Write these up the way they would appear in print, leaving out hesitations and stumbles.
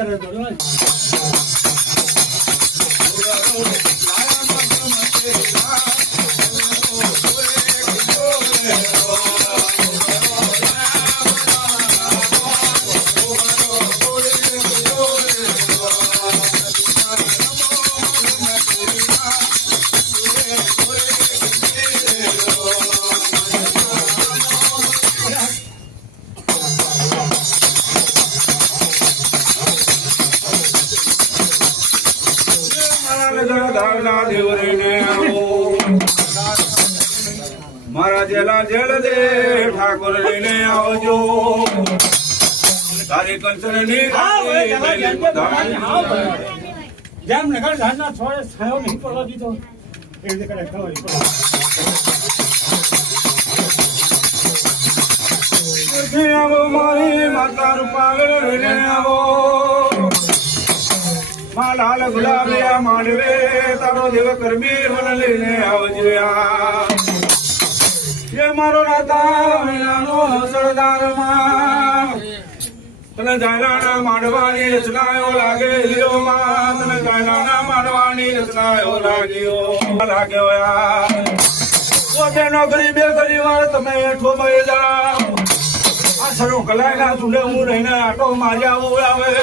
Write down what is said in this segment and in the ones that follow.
કરે તો મારા જેલા જેલ દે ઠાકોર લઈને આવજો તારી કંચન ની જેમ નગર ધારના છોડે છાયો નહીં પડવા દીધો એ રીતે કરે ખબર આવો મારી માતા રૂપાગળ લઈને આવો મા લાલ ગુલાબિયા માંડવે તારો દેવ કરમી મને લઈને આવજો એ મારો રાતા મહિનાનો સરદાર માં તને જાયલાના માંડવાની રચનાયો લાગે લ્યો માં તને જાયલાના માંડવાની રચનાયો લાગ્યો યાર પોતે નોકરી બે કરી વાર તમે હેઠો મળી જાઓ આ સરો કલાઈના ચૂંડે હું રહીને આટો માર્યા બોલાવે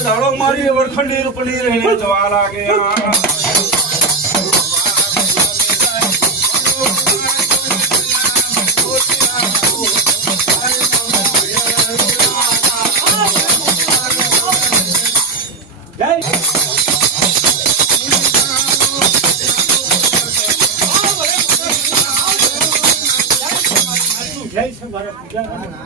દાડો મારી વરખંડી રૂપડી રહીને જવા લાગે જય છે મારા પૂજા